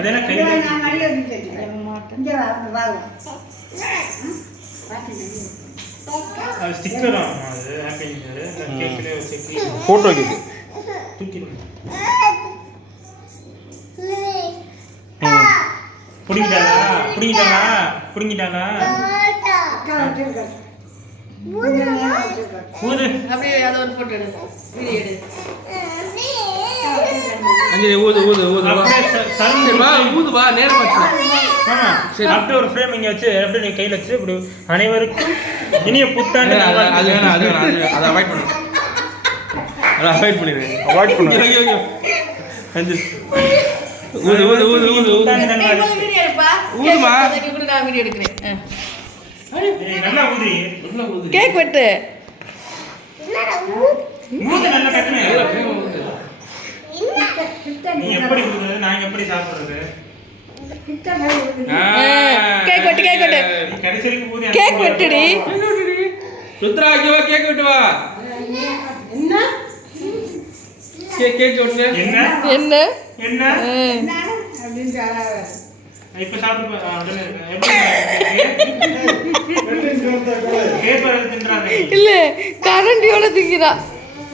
அதெல்லாம் கையில நான் மடியில வச்சுக்கிறேன். இங்க வா அது ஸ்டிக்கர் ஆகும். அது ஹாப்பி நியூ இயர் கேக்லயே வச்சு போட்டோ வைக்குது. தூக்கிடுங்க. புடிங்கிட்டானா ஊது. அப்படியே அதை ஒரு போட்டோ எடு, வீடியோ எடு. அஞ்சலி ஊது ஊது ஊது வா. சரி வா ஊது வா, நேரம் ஆச்சு. சரி அப்படியே ஒரு ஃப்ரேம் இங்க வச்சு அப்படியே நீ கையில வச்சு இப்படி அனைவருக்கும் இனிய புத்தாண்டு அது வேணாம் அது வேணாம் அதை அவாய்ட் பண்ணு. அதை அவாய்ட் பண்ணிடு. அவாய்ட் பண்ணு. ஐயோ ஐயோ. அஞ்சலி ஊது ஊது ஊது ஊது ஊது. வீடியோ எடுப்பா. ஊதுமா. கேக் கூட நான் வீடியோ எடுக்கிறேன். நல்லா ஊதி. கேக் வெட்டு. ஊது நல்லா கட்டுனே. நீ எப்படி ஊதுறது நான் எப்படி சாப்பிடுறது? கேக் வெட்டு கேக் வெட்டு. நீ கடைசி வரைக்கும் ஊதி. கேக் வெட்டுடி. ருத்ரா இங்க வா, கேக் வெட்டு வா. என்ன? கேக் வெட்டு. என்ன என்ன? என்ன அப்படின்னு சொல்றாங்க. இப்ப சாப்பிட்டு எப்படி கேக் வரது தின்றாங்க. இல்ல கரண்டியோட திங்கிறா.